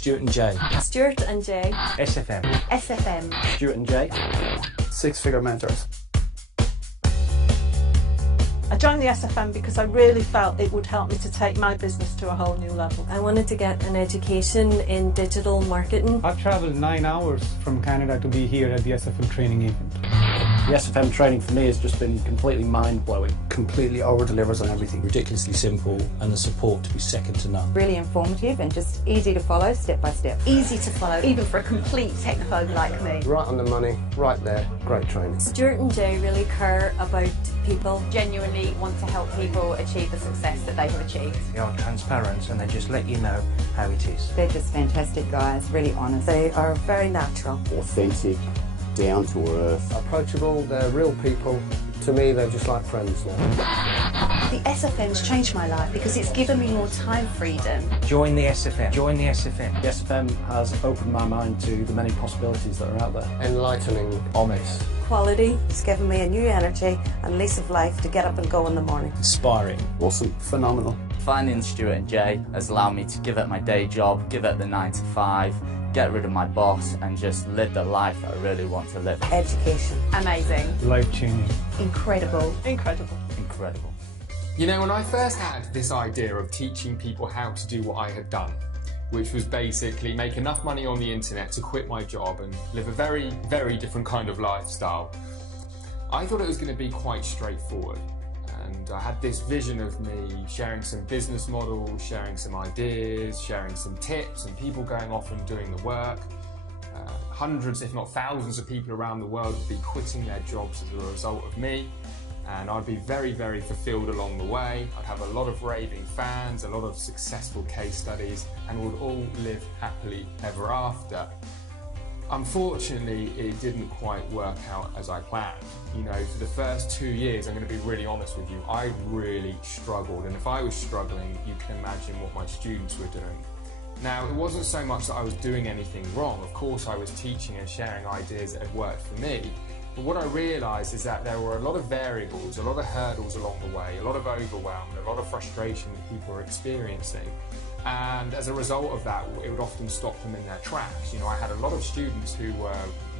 Stuart and Jay. Stuart and Jay. SFM. SFM. Stuart and Jay. Six-figure mentors. I joined the SFM because I really felt it would help me to take my business to a whole new level. I wanted to get an education in digital marketing. I've travelled 9 hours from Canada to be here at the SFM training event. The SFM training for me has just been completely mind-blowing. Completely over-delivers on everything. Ridiculously simple, and the support to be second to none. Really informative and just easy to follow step by step. Easy to follow, even for a complete technophobe like me. Right on the money, right there, great training. Stuart and Jay really care about people. Genuinely want to help people achieve the success that they have achieved. They are transparent and they just let you know how it is. They're just fantastic guys, really honest. They are very natural. Authentic, down to earth. Approachable, they're real people. To me, they're just like friends now. The SFM's changed my life because it's given me more time freedom. Join the SFM. Join the SFM. The SFM has opened my mind to the many possibilities that are out there. Enlightening. Honest. Quality. It's given me a new energy and lease of life to get up and go in the morning. Inspiring. Awesome. Phenomenal. Finding Stuart and Jay has allowed me to give up my day job, give up the 9 to 5, get rid of my boss and just live the life that I really want to live. Education. Amazing. Life-changing. Incredible. Incredible. Incredible. You know, when I first had this idea of teaching people how to do what I had done, which was basically make enough money on the internet to quit my job and live a very, very different kind of lifestyle, I thought it was going to be quite straightforward. And I had this vision of me sharing some business models, sharing some ideas, sharing some tips, and people going off and doing the work. Hundreds, if not thousands of people around the world would be quitting their jobs as a result of me. And I'd be very, very fulfilled along the way. I'd have a lot of raving fans, a lot of successful case studies, and we'd all live happily ever after. Unfortunately, it didn't quite work out as I planned. You know, for the first 2 years, I'm going to be really honest with you, I really struggled. And if I was struggling, you can imagine what my students were doing. Now, it wasn't so much that I was doing anything wrong. Of course, I was teaching and sharing ideas that had worked for me. But what I realised is that there were a lot of variables, a lot of hurdles along the way, a lot of overwhelm, a lot of frustration that people were experiencing. And as a result of that, it would often stop them in their tracks. You know, I had a lot of students who were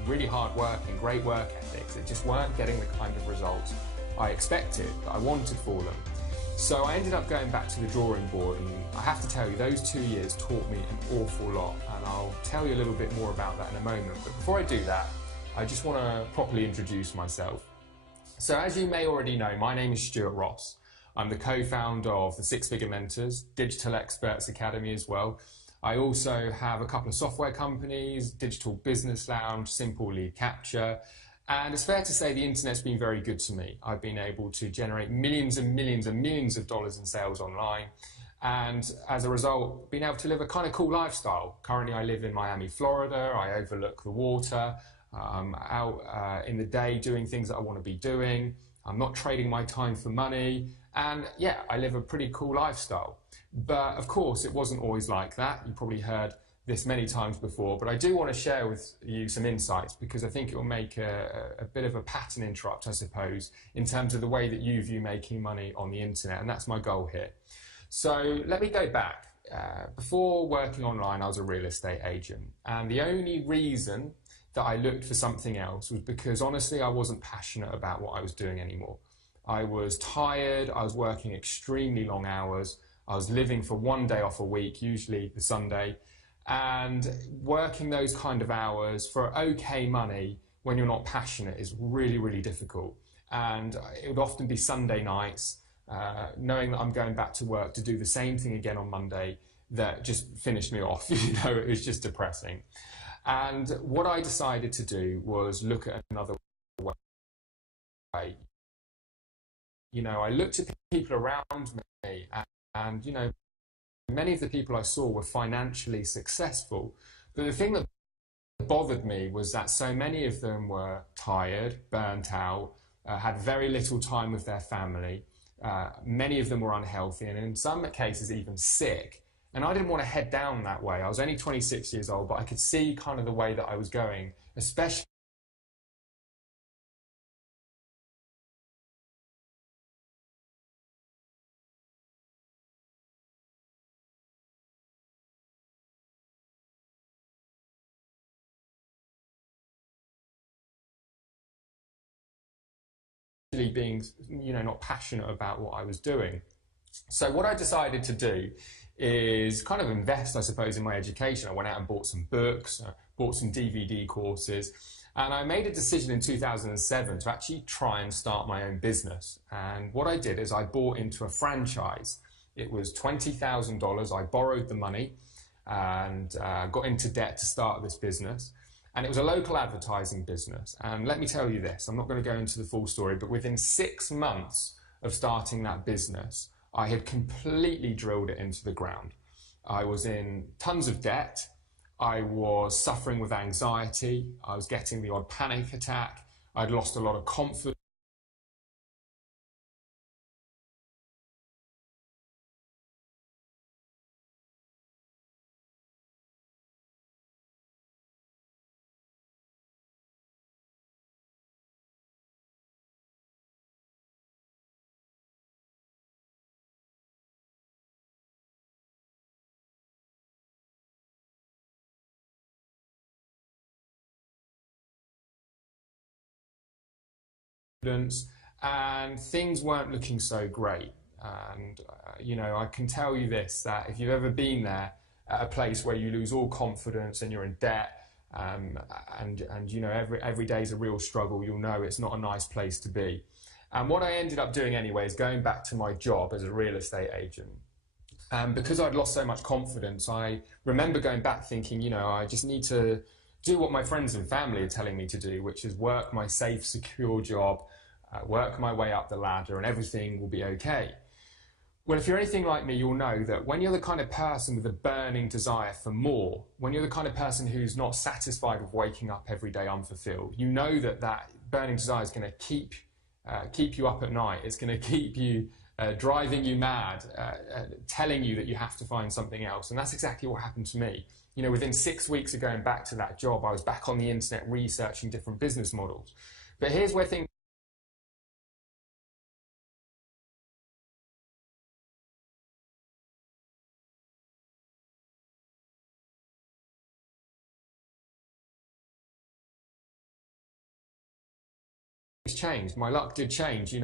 really hard working, great work ethics, that just weren't getting the kind of results I expected, that I wanted for them. So I ended up going back to the drawing board, and I have to tell you, those 2 years taught me an awful lot, and I'll tell you a little bit more about that in a moment. But before I do that, I just want to properly introduce myself. So as you may already know, my name is Stuart Ross. I'm the co-founder of the Six-Figure Mentors, Digital Experts Academy as well. I also have a couple of software companies, Digital Business Lounge, Simple Lead Capture, and it's fair to say the internet's been very good to me. I've been able to generate millions and millions and millions of dollars in sales online, and as a result, been able to live a kind of cool lifestyle. Currently, I live in Miami, Florida. I overlook the water. I'm out in the day doing things that I want to be doing. I'm not trading my time for money. And yeah, I live a pretty cool lifestyle. But of course, it wasn't always like that. You probably heard this many times before, but I do want to share with you some insights because I think it will make a bit of a pattern interrupt, I suppose, in terms of the way that you view making money on the internet. And that's my goal here. So let me go back. Before working online, I was a real estate agent. And the only reason that I looked for something else was because honestly I wasn't passionate about what I was doing anymore. I was tired, I was working extremely long hours, I was living for one day off a week, usually the Sunday, and working those kind of hours for okay money when you're not passionate is really, really difficult. And it would often be Sunday nights, knowing that I'm going back to work to do the same thing again on Monday, that just finished me off. You know, it was just depressing. And what I decided to do was look at another way. You know, I looked at people around me and, you know, many of the people I saw were financially successful. But the thing that bothered me was that so many of them were tired, burnt out, had very little time with their family. Many of them were unhealthy and in some cases even sick. And I didn't want to head down that way. I was only 26 years old, but I could see kind of the way that I was going, especially essentially being, not passionate about what I was doing. So what I decided to do is kind of invest, I suppose, in my education. I went out and bought some books, bought some DVD courses, and I made a decision in 2007 to actually try and start my own business. And what I did is I bought into a franchise. It was $20,000. I borrowed the money and got into debt to start this business. And it was a local advertising business. And let me tell you this, I'm not going to go into the full story, but within 6 months of starting that business, I had completely drilled it into the ground. I was in tons of debt. I was suffering with anxiety. I was getting the odd panic attack. I'd lost a lot of confidence. And things weren't looking so great. And I can tell you this, that if you've ever been there at a place where you lose all confidence and you're in debt, and every day is a real struggle, you'll know it's not a nice place to be. And what I ended up doing anyway is going back to my job as a real estate agent. Because I'd lost so much confidence, I remember going back thinking, I just need to do what my friends and family are telling me to do, which is work my safe, secure job, work my way up the ladder, and everything will be okay. Well, if you're anything like me, you'll know that when you're the kind of person with a burning desire for more, when you're the kind of person who's not satisfied with waking up every day unfulfilled, you know that that burning desire is going to keep you up at night. It's going to keep you driving you mad, telling you that you have to find something else. And that's exactly what happened to me. Within 6 weeks of going back to that job, I was back on the internet researching different business models. But here's where things changed. My luck did change.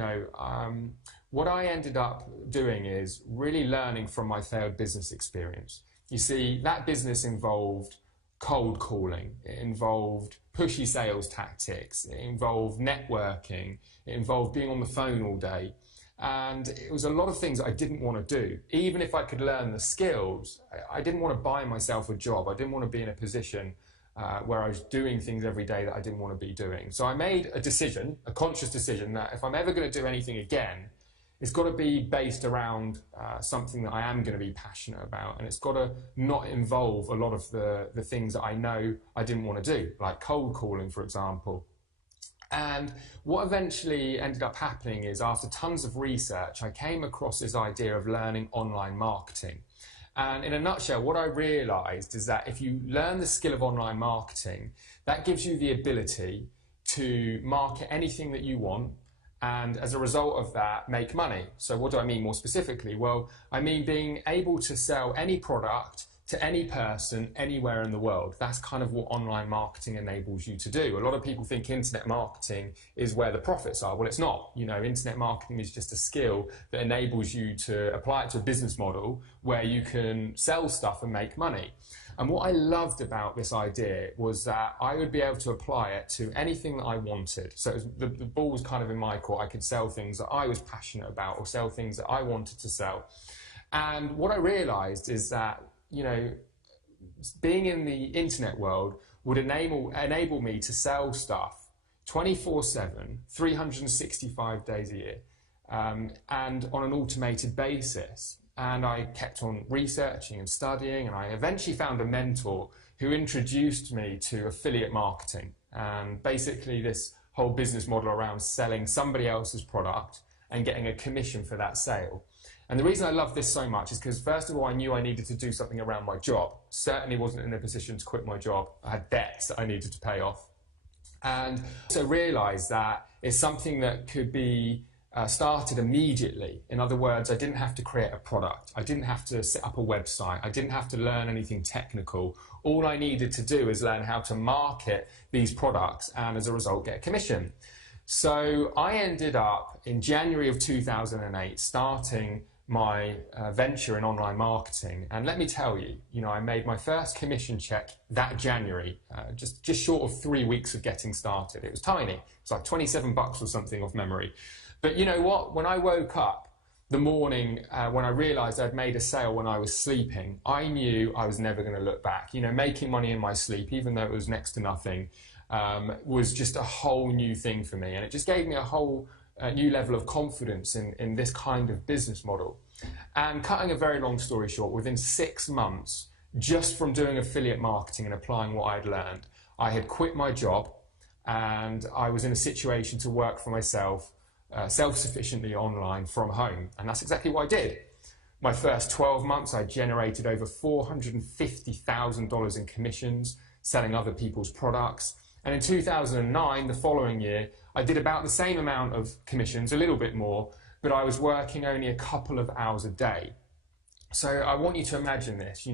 What I ended up doing is really learning from my failed business experience. You see, that business involved cold calling, it involved pushy sales tactics, it involved networking, it involved being on the phone all day. And it was a lot of things I didn't want to do. Even if I could learn the skills, I didn't want to buy myself a job. I didn't want to be in a position where I was doing things every day that I didn't want to be doing. So I made a decision, a conscious decision, that if I'm ever going to do anything again, it's got to be based around something that I am going to be passionate about, and it's got to not involve a lot of the things that I know I didn't want to do, like cold calling, for example. And what eventually ended up happening is, after tons of research, I came across this idea of learning online marketing. And in a nutshell, what I realized is that if you learn the skill of online marketing, that gives you the ability to market anything that you want, and as a result of that, make money. So what do I mean more specifically? Well, I mean being able to sell any product to any person anywhere in the world. That's kind of what online marketing enables you to do. A lot of people think internet marketing is where the profits are. Well, it's not. Internet marketing is just a skill that enables you to apply it to a business model where you can sell stuff and make money. And what I loved about this idea was that I would be able to apply it to anything that I wanted. So the ball was kind of in my court. I could sell things that I was passionate about, or sell things that I wanted to sell. And what I realized is that, being in the internet world would enable me to sell stuff 24/7, 365 days a year, and on an automated basis. And I kept on researching and studying, and I eventually found a mentor who introduced me to affiliate marketing, and basically this whole business model around selling somebody else's product and getting a commission for that sale. And the reason I love this so much is because, first of all, I knew I needed to do something around my job. Certainly wasn't in a position to quit my job. I had debts that I needed to pay off. And so realised that it's something that could be started immediately. In other words, I didn't have to create a product. I didn't have to set up a website. I didn't have to learn anything technical. All I needed to do is learn how to market these products and, as a result, get a commission. So I ended up in January of 2008 starting my venture in online marketing, and let me tell you, I made my first commission check that January, just short of 3 weeks of getting started. It was tiny. It's like $27 or something off memory. But you know what? When I woke up the morning, when I realised I'd made a sale when I was sleeping, I knew I was never going to look back. Making money in my sleep, even though it was next to nothing, was just a whole new thing for me, and it just gave me a whole new level of confidence in this kind of business model. And cutting a very long story short, within 6 months, just from doing affiliate marketing and applying what I'd learned, I had quit my job and I was in a situation to work for myself, self-sufficiently online from home. And that's exactly what I did. My first 12 months, I generated over $450,000 in commissions, selling other people's products. And in 2009, the following year, I did about the same amount of commissions, a little bit more, but I was working only a couple of hours a day. So I want you to imagine this,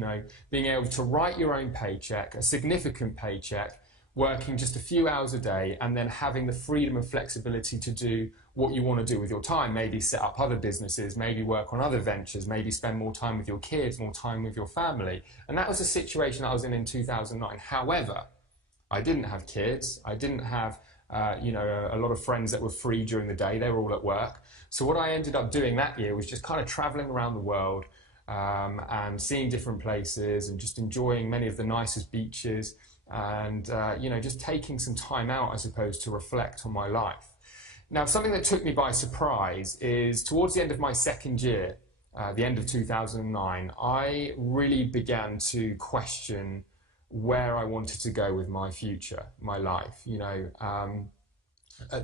being able to write your own paycheck, a significant paycheck, working just a few hours a day, and then having the freedom and flexibility to do what you want to do with your time. Maybe set up other businesses, maybe work on other ventures, maybe spend more time with your kids, more time with your family. And that was the situation I was in 2009. However, I didn't have kids. I didn't have, a lot of friends that were free during the day. They were all at work. So what I ended up doing that year was just kind of traveling around the world and seeing different places and just enjoying many of the nicest beaches and, just taking some time out, I suppose, to reflect on my life. Now, something that took me by surprise is towards the end of my second year, the end of 2009, I really began to question where I wanted to go with my future, my life. The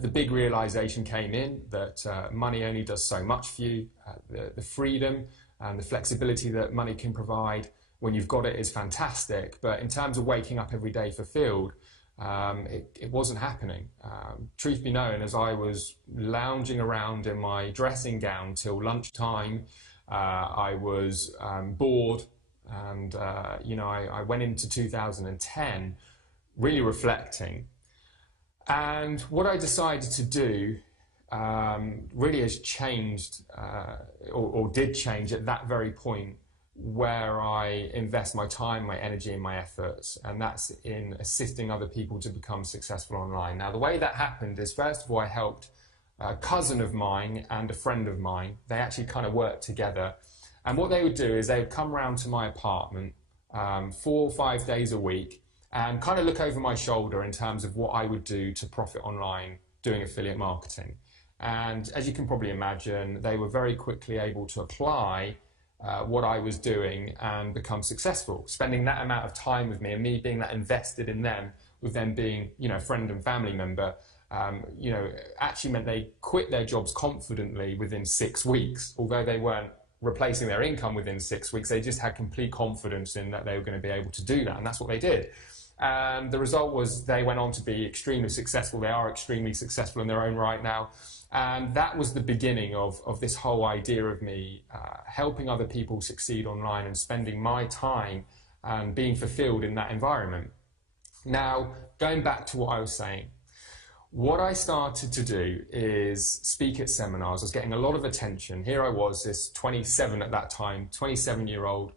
big realization came in that money only does so much for you. The freedom and the flexibility that money can provide when you've got it is fantastic. But in terms of waking up every day fulfilled, it wasn't happening. Truth be known, as I was lounging around in my dressing gown till lunchtime, I was bored. And, I went into 2010 really reflecting. And what I decided to do really has changed, or did change at that very point where I invest my time, my energy, and my efforts. And that's in assisting other people to become successful online. Now, the way that happened is, first of all, I helped a cousin of mine and a friend of mine. They actually kind of worked together. And what they would do is they would come round to my apartment 4 or 5 days a week and kind of look over my shoulder in terms of what I would do to profit online doing affiliate marketing. And as you can probably imagine, they were very quickly able to apply what I was doing and become successful. Spending that amount of time with me and me being that invested in them, with them being, a friend and family member, actually meant they quit their jobs confidently within 6 weeks, although they weren't replacing their income within 6 weeks. They just had complete confidence in that they were going to be able to do that, and that's what they did. And the result was they went on to be extremely successful. They are extremely successful in their own right now. And that was the beginning of this whole idea of me helping other people succeed online and spending my time and being fulfilled in that environment. Now, going back to what I was saying, what I started to do is speak at seminars. I was getting a lot of attention. Here I was, this 27 at that time, 27-year-old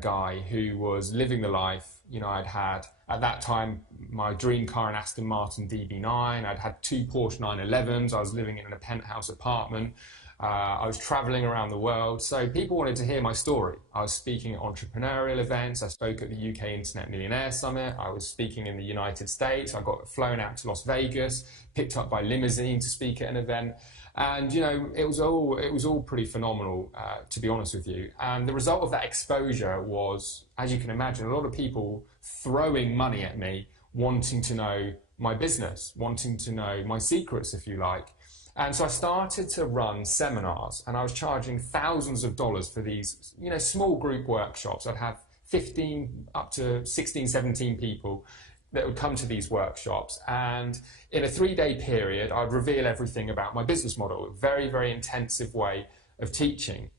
guy who was living the life. I'd had, at that time, my dream car, an Aston Martin DB9. I'd had 2 Porsche 911s. I was living in a penthouse apartment. I was traveling around the world. So people wanted to hear my story. I was speaking at entrepreneurial events. I spoke at the UK Internet Millionaire Summit. I was speaking in the United States. I got flown out to Las Vegas, picked up by limousine to speak at an event. And, it was all pretty phenomenal, to be honest with you. And the result of that exposure was, as you can imagine, a lot of people throwing money at me, wanting to know my business, wanting to know my secrets, if you like. And so I started to run seminars, and I was charging thousands of dollars for these, small group workshops. I'd have 15 up to 16, 17 people that would come to these workshops. And in a 3-day period, I'd reveal everything about my business model, a very, very intensive way of teaching.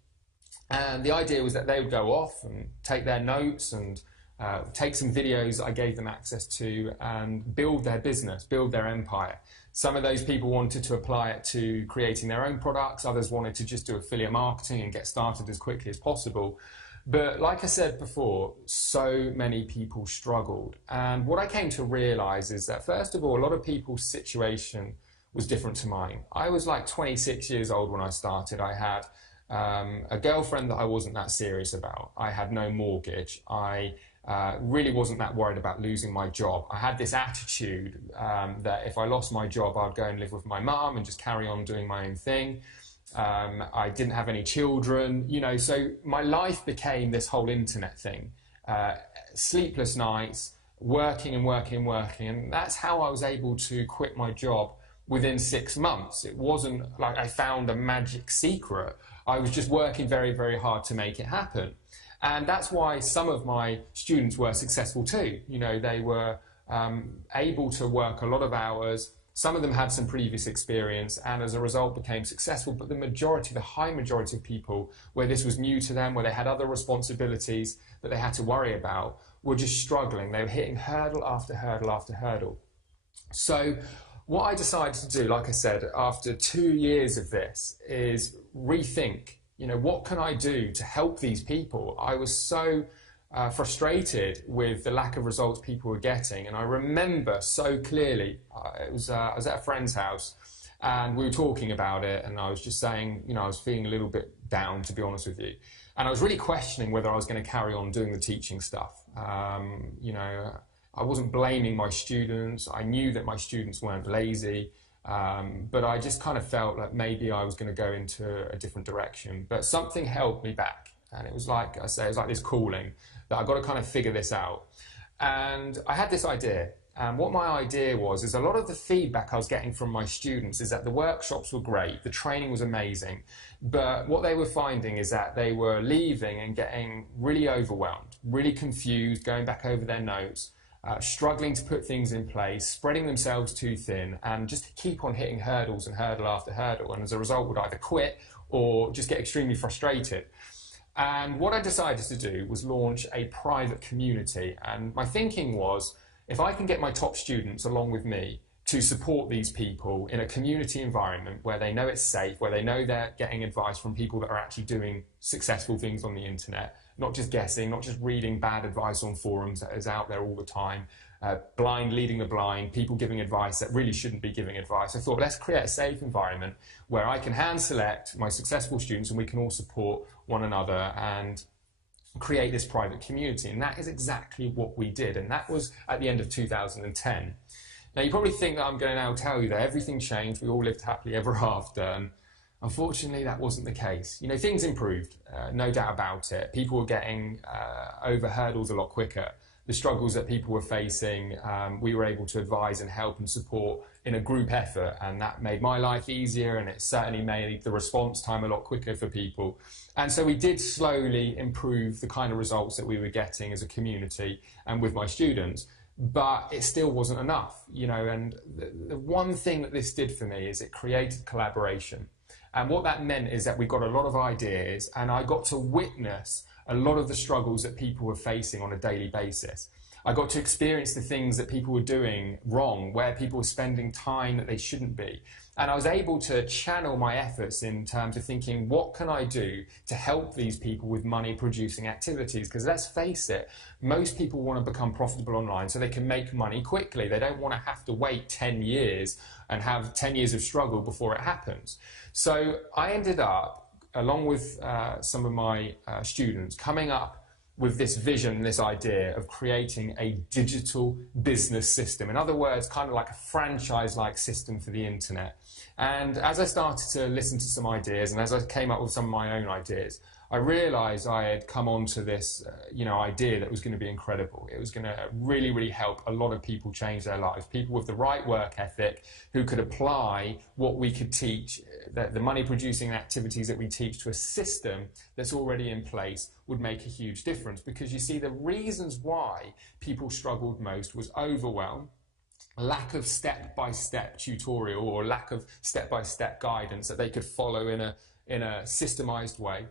And the idea was that they would go off and take their notes and take some videos I gave them access to and build their business, build their empire. Some of those people wanted to apply it to creating their own products, others wanted to just do affiliate marketing and get started as quickly as possible. But like I said before, so many people struggled. And what I came to realize is that, first of all, a lot of people's situation was different to mine. I was like 26 years old when I started. I had a girlfriend that I wasn't that serious about. I had no mortgage. I really wasn't that worried about losing my job. I had this attitude that if I lost my job, I'd go and live with my mum and just carry on doing my own thing. I didn't have any children, you know, so my life became this whole internet thing. Sleepless nights, working and working and working, and that's how I was able to quit my job within 6 months. It wasn't like I found a magic secret. I was just working very, very hard to make it happen. And that's why some of my students were successful too. You know, they were able to work a lot of hours. Some of them had some previous experience and as a result became successful, but the majority, the high majority of people where this was new to them, where they had other responsibilities that they had to worry about, were just struggling. They were hitting hurdle after hurdle after hurdle. So what I decided to do, like I said, after 2 years of this, is rethink, you know, what can I do to help these people? I was so frustrated with the lack of results people were getting, and I remember so clearly, I was at a friend's house and we were talking about it, and I was just saying, you know, I was feeling a little bit down, to be honest with you, and I was really questioning whether I was going to carry on doing the teaching stuff. You know, I wasn't blaming my students. I knew that my students weren't lazy, but I just kind of felt like maybe I was going to go into a different direction. But something held me back. And it was like I say, it was like this calling that I've got to kind of figure this out. And I had this idea. And what my idea was, is a lot of the feedback I was getting from my students is that the workshops were great, the training was amazing, but what they were finding is that they were leaving and getting really overwhelmed, really confused, going back over their notes, struggling to put things in place, spreading themselves too thin, and just keep on hitting hurdles and hurdle after hurdle, and as a result would either quit or just get extremely frustrated. And what I decided to do was launch a private community. And my thinking was, if I can get my top students along with me to support these people in a community environment where they know it's safe, where they know they're getting advice from people that are actually doing successful things on the internet, not just guessing, not just reading bad advice on forums that is out there all the time, blind leading the blind, people giving advice that really shouldn't be giving advice. I thought, let's create a safe environment where I can hand select my successful students and we can all support one another and create this private community. And that is exactly what we did. And that was at the end of 2010. Now, you probably think that I'm going to now tell you that everything changed, we all lived happily ever after. And unfortunately, that wasn't the case. You know, things improved, no doubt about it. People were getting over hurdles a lot quicker. The struggles that people were facing, we were able to advise and help and support in a group effort, and that made my life easier, and it certainly made the response time a lot quicker for people. And so we did slowly improve the kind of results that we were getting as a community and with my students, but it still wasn't enough, you know. And the one thing that this did for me is it created collaboration. And what that meant is that we got a lot of ideas, and I got to witness a lot of the struggles that people were facing on a daily basis. I got to experience the things that people were doing wrong, where people were spending time that they shouldn't be. And I was able to channel my efforts in terms of thinking, what can I do to help these people with money-producing activities? Because let's face it, most people want to become profitable online so they can make money quickly. They don't want to have to wait 10 years and have 10 years of struggle before it happens. So I ended up, along with some of my students, coming up with this vision, this idea of creating a digital business system. In other words, kind of like a franchise-like system for the internet. And as I started to listen to some ideas, and as I came up with some of my own ideas, I realized I had come onto this idea that was going to be incredible. It was going to really, really help a lot of people change their lives. People with the right work ethic who could apply what we could teach, the money-producing activities that we teach, to a system that's already in place would make a huge difference. Because you see, the reasons why people struggled most was overwhelm, lack of step-by-step tutorial or lack of step-by-step guidance that they could follow in a systemized way.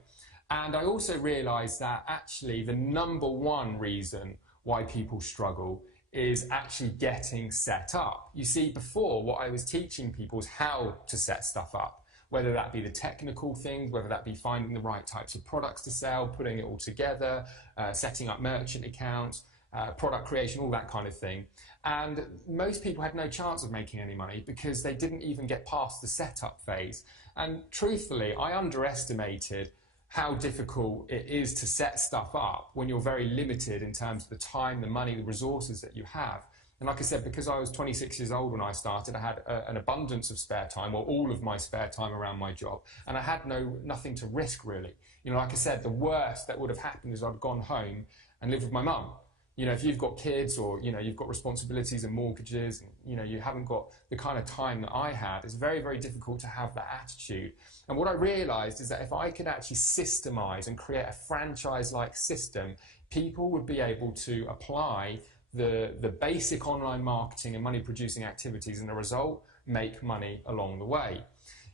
And I also realized that actually the number one reason why people struggle is actually getting set up. You see, before, what I was teaching people is how to set stuff up, whether that be the technical things, whether that be finding the right types of products to sell, putting it all together, setting up merchant accounts, product creation, all that kind of thing. And most people had no chance of making any money because they didn't even get past the setup phase. And truthfully, I underestimated how difficult it is to set stuff up when you're very limited in terms of the time, the money, the resources that you have. And like I said, because I was 26 years old when I started, I had an abundance of spare time, or all of my spare time around my job, and I had nothing to risk really. You know, like I said, the worst that would have happened is I'd gone home and lived with my mum. You know, if you've got kids, or, you know, you've got responsibilities and mortgages, and, you know, you haven't got the kind of time that I had, it's very, very difficult to have that attitude. And what I realized is that if I could actually systemize and create a franchise-like system, people would be able to apply the basic online marketing and money producing activities, and the result, make money along the way.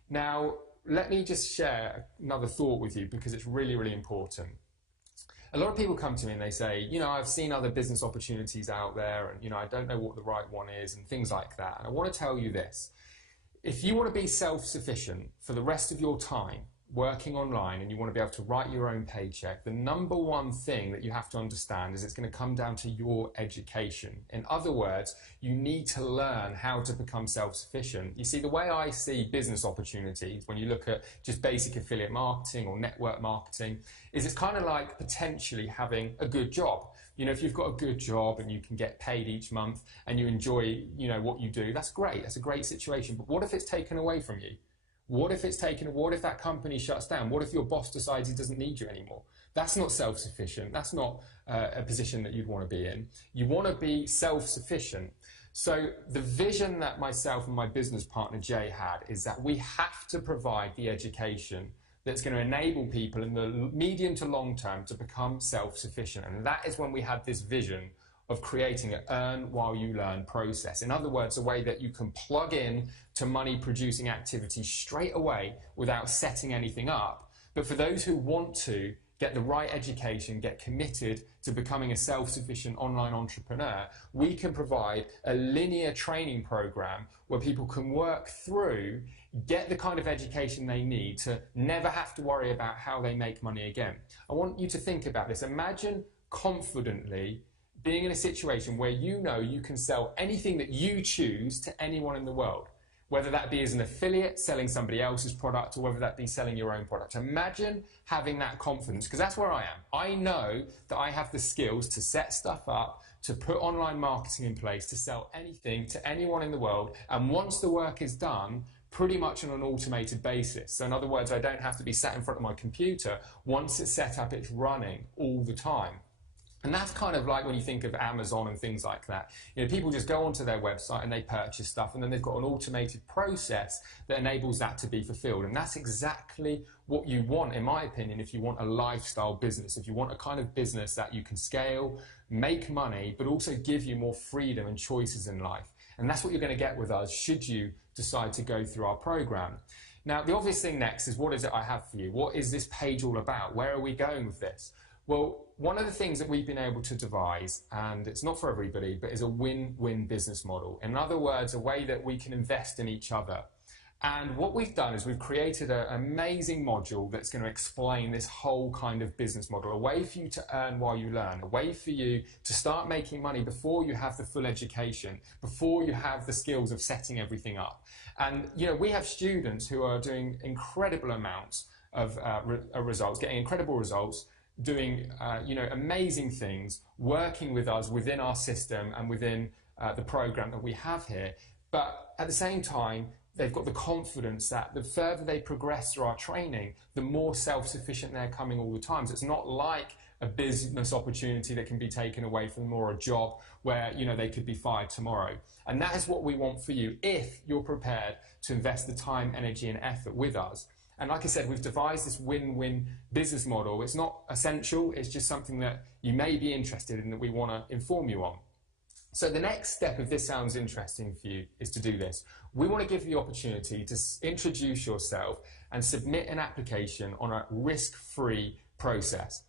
Now, let me just share another thought with you, because it's really, really important. A lot of people come to me and they say, you know, I've seen other business opportunities out there, and, you know, I don't know what the right one is, and things like that. And I want to tell you this. If you want to be self-sufficient for the rest of your time working online, and you want to be able to write your own paycheck, the number one thing that you have to understand is it's going to come down to your education. In other words, you need to learn how to become self-sufficient. You see, the way I see business opportunities, when you look at just basic affiliate marketing or network marketing, is it's kind of like potentially having a good job. You know, if you've got a good job and you can get paid each month and you enjoy, you know, what you do, that's great. That's a great situation. But what if it's taken away from you? What if that company shuts down? What if your boss decides he doesn't need you anymore? That's not self-sufficient. That's not a position that you'd want to be in. You want to be self-sufficient. So the vision that myself and my business partner Jay had is that we have to provide the education that's going to enable people in the medium to long term to become self-sufficient. And that is when we had this vision of creating an earn while you learn process. In other words, a way that you can plug in to money producing activities straight away without setting anything up. But for those who want to get the right education, get committed to becoming a self-sufficient online entrepreneur, we can provide a linear training program where people can work through, get the kind of education they need to never have to worry about how they make money again. I want you to think about this. Imagine confidently being in a situation where you know you can sell anything that you choose to anyone in the world, whether that be as an affiliate selling somebody else's product, or whether that be selling your own product. Imagine having that confidence, because that's where I am. I know that I have the skills to set stuff up, to put online marketing in place, to sell anything to anyone in the world, and once the work is done, pretty much on an automated basis. So in other words, I don't have to be sat in front of my computer. Once it's set up, it's running all the time. And that's kind of like when you think of Amazon and things like that. You know, people just go onto their website and they purchase stuff, and then they've got an automated process that enables that to be fulfilled. And that's exactly what you want, in my opinion, if you want a lifestyle business, if you want a kind of business that you can scale, make money, but also give you more freedom and choices in life. And that's what you're going to get with us should you decide to go through our program. Now, the obvious thing next is, what is it I have for you? What is this page all about? Where are we going with this? Well, one of the things that we've been able to devise, and it's not for everybody, but is a win-win business model. In other words, a way that we can invest in each other. And what we've done is we've created an amazing module that's going to explain this whole kind of business model, a way for you to earn while you learn, a way for you to start making money before you have the full education, before you have the skills of setting everything up. And, you know, we have students who are doing incredible amounts of results, getting incredible results, doing amazing things, working with us within our system and within the program that we have here. But at the same time, they've got the confidence that the further they progress through our training, the more self-sufficient they're coming all the time. So it's not like a business opportunity that can be taken away from them, or a job where, you know, they could be fired tomorrow. And that is what we want for you if you're prepared to invest the time, energy and effort with us. And like I said, we've devised this win-win business model. It's not essential, it's just something that you may be interested in, that we want to inform you on. So the next step, if this sounds interesting for you, is to do this. We want to give you the opportunity to introduce yourself and submit an application on a risk-free process.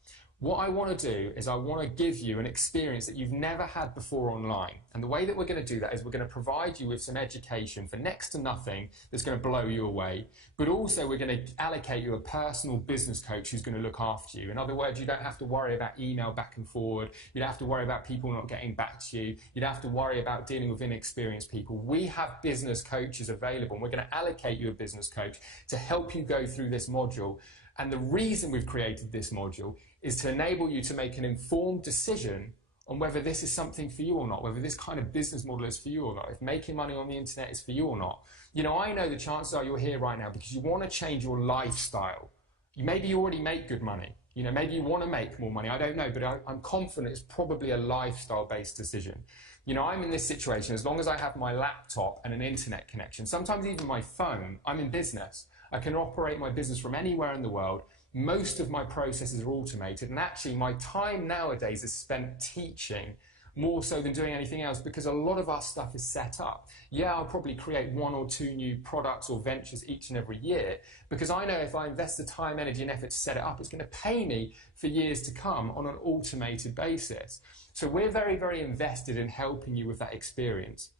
What I want to do is I want to give you an experience that you've never had before online. And the way that we're going to do that is we're going to provide you with some education for next to nothing that's going to blow you away. But also we're going to allocate you a personal business coach who's going to look after you. In other words, you don't have to worry about email back and forward. You don't have to worry about people not getting back to you. You don't have to worry about dealing with inexperienced people. We have business coaches available, and we're going to allocate you a business coach to help you go through this module. And the reason we've created this module is to enable you to make an informed decision on whether this is something for you or not, whether this kind of business model is for you or not, if making money on the internet is for you or not. You know, I know the chances are you're here right now because you want to change your lifestyle. Maybe you already make good money. You know, maybe you want to make more money. I don't know, but I'm confident it's probably a lifestyle-based decision. You know, I'm in this situation as long as I have my laptop and an internet connection, sometimes even my phone, I'm in business. I can operate my business from anywhere in the world. Most of my processes are automated, and actually my time nowadays is spent teaching more so than doing anything else because a lot of our stuff is set up. Yeah, I'll probably create 1 or 2 new products or ventures each and every year because I know if I invest the time, energy and effort to set it up, it's going to pay me for years to come on an automated basis. So we're very, very invested in helping you with that experience.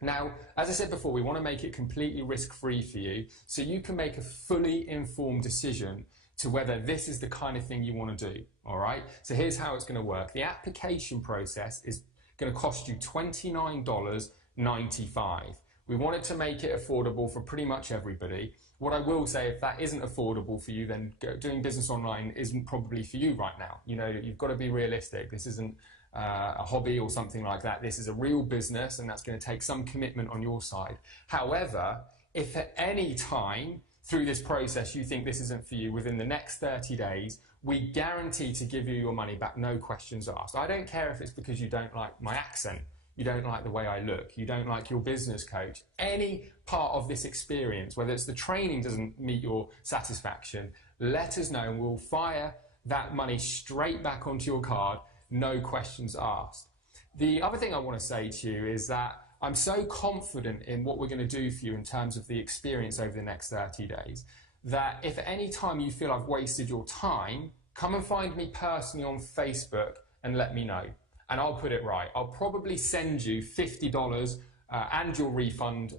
Now, as I said before, we want to make it completely risk-free for you so you can make a fully informed decision to whether this is the kind of thing you want to do, all right? So here's how it's going to work. The application process is going to cost you $29.95. We wanted to make it affordable for pretty much everybody. What I will say, if that isn't affordable for you, then doing business online isn't probably for you right now. You know, you've got to be realistic. This isn't a hobby or something like that. This is a real business, and that's going to take some commitment on your side. However, if at any time through this process you think this isn't for you, within the next 30 days, we guarantee to give you your money back, no questions asked. I don't care if it's because you don't like my accent, you don't like the way I look, you don't like your business coach. Any part of this experience, whether it's the training doesn't meet your satisfaction, let us know and we'll fire that money straight back onto your card, no questions asked. The other thing I want to say to you is that I'm so confident in what we're going to do for you in terms of the experience over the next 30 days, that if at any time you feel I've wasted your time, come and find me personally on Facebook and let me know. And I'll put it right. I'll probably send you $50 and your refund,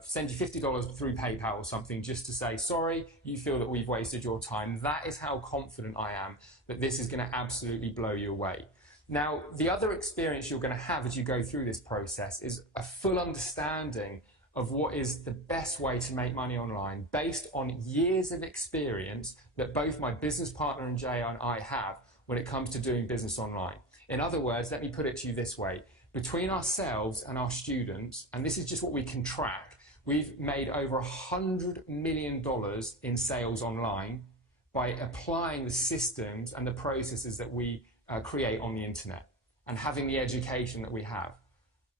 send you $50 through PayPal or something just to say, sorry, you feel that we've wasted your time. That is how confident I am that this is going to absolutely blow you away. Now, the other experience you're going to have as you go through this process is a full understanding of what is the best way to make money online based on years of experience that both my business partner and Jay and I have when it comes to doing business online. In other words, let me put it to you this way. Between ourselves and our students, and this is just what we can track, we've made over $100 million in sales online by applying the systems and the processes that we create on the internet and having the education that we have.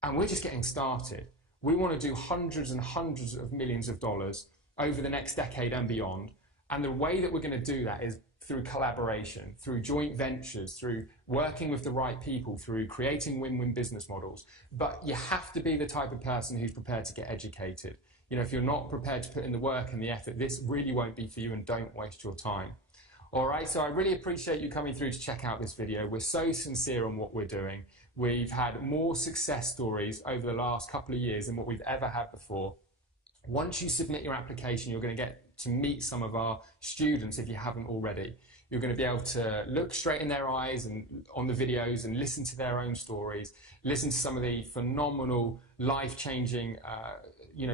And we're just getting started. We want to do hundreds and hundreds of millions of dollars over the next decade and beyond. And the way that we're going to do that is through collaboration, through joint ventures, through working with the right people, through creating win-win business models. But you have to be the type of person who's prepared to get educated. You know, if you're not prepared to put in the work and the effort, this really won't be for you, and don't waste your time. All right, so I really appreciate you coming through to check out this video. We're so sincere on what we're doing. We've had more success stories over the last couple of years than what we've ever had before. Once you submit your application, you're going to get to meet some of our students if you haven't already. You're going to be able to look straight in their eyes and on the videos and listen to their own stories, listen to some of the phenomenal, life-changing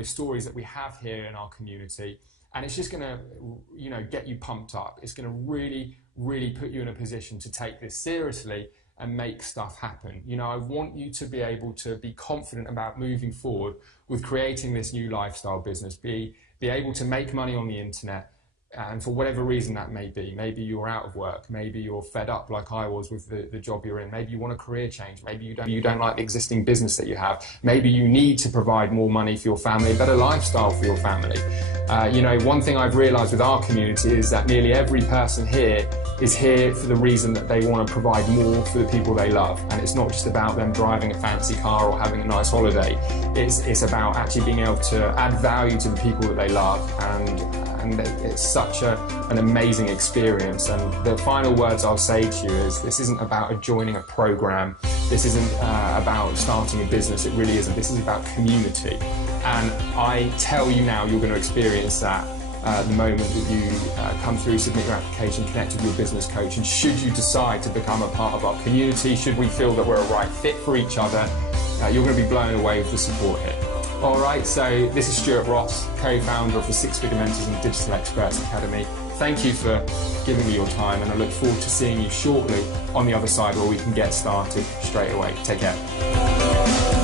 stories that we have here in our community. And it's just going to, get you pumped up. It's going to really, really put you in a position to take this seriously and make stuff happen. You know, I want you to be able to be confident about moving forward with creating this new lifestyle business, be able to make money on the internet, and for whatever reason that may be. Maybe you're out of work, maybe you're fed up like I was with the job you're in, maybe you want a career change, maybe you don't like the existing business that you have, maybe you need to provide more money for your family, a better lifestyle for your family. One thing I've realised with our community is that nearly every person here is here for the reason that they want to provide more for the people they love, and it's not just about them driving a fancy car or having a nice holiday. It's about actually being able to add value to the people that they love and and it's such an amazing experience. And the final words I'll say to you is, this isn't about joining a program, this isn't about starting a business, it really isn't. This is about community, and I tell you now, you're going to experience that the moment that you come through, submit your application, connect with your business coach, and should you decide to become a part of our community, should we feel that we're a right fit for each other, you're going to be blown away with the support here. Alright, so this is Stuart Ross, co-founder of the Six Figure Mentors and Digital Experts Academy. Thank you for giving me your time, and I look forward to seeing you shortly on the other side where we can get started straight away. Take care.